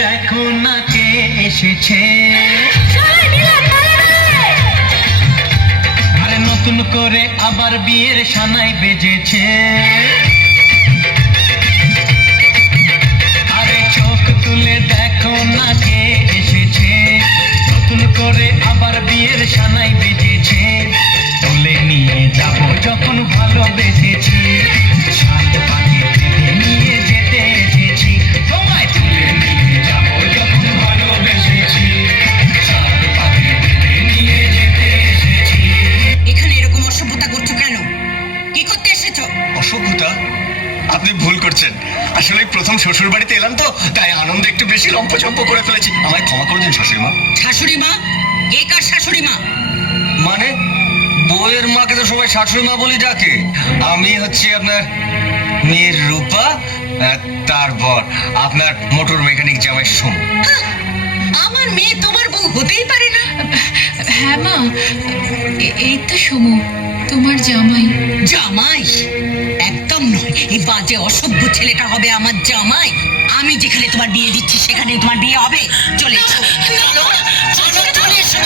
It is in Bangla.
দেখো না কে এসেছে, আরে নতুন করে আবার বিয়ের সানাই বেজেছে। আরে চোখ তুলে দেখো না কে এসেছে, নতুন করে আবার বিয়ের সানাই বেজেছে। তুলে নিয়ে যাব যখন ভালোবেসেছি, সাত পাখি পেতে নিয়ে যেতে এসেছি। তোমায় তুলে নিয়ে যাব যখন ভালোবেসেছি, সাত পাখি পেতে নিয়ে যেতে এসেছি। এখানে এরকম অসভ্যতা করছো কেন? কি করতে এসেছো? অসভ্যতা? আপনি ভুল করছেন। আসলে প্রথম শ্বশুর বাড়িতে এলাম তো, তাই আনন্দে একটু বেশি লম্পচম্প করে ফেলেছি। আমায় ক্ষমা করে দিন শাশুড়ি মা। শাশুড়ি মা? কে কার শাশুড়ি মা? মানে বউয়ের মাকে তো সবাই শাশুড়ি মা বলি ডাকে। আমি হচ্ছে আপনার মেয়ের রূপা, তারপর আপনার মোটর মেকানিক জামাই সোম। আমার মেয়ে তোমার বউ হতেই পারে না। হ্যাঁ মা, এই তো সমু, তোমার জামাই। জামাই? একদম নয়, এই বাজে অসভ্য ছেলেটা হবে আমার জামাই। আমি যেখানে তোমার বিয়ে দিচ্ছি সেখানে তোমার বিয়ে হবে। চলে এসো, চলো, চলো, চলে এসো।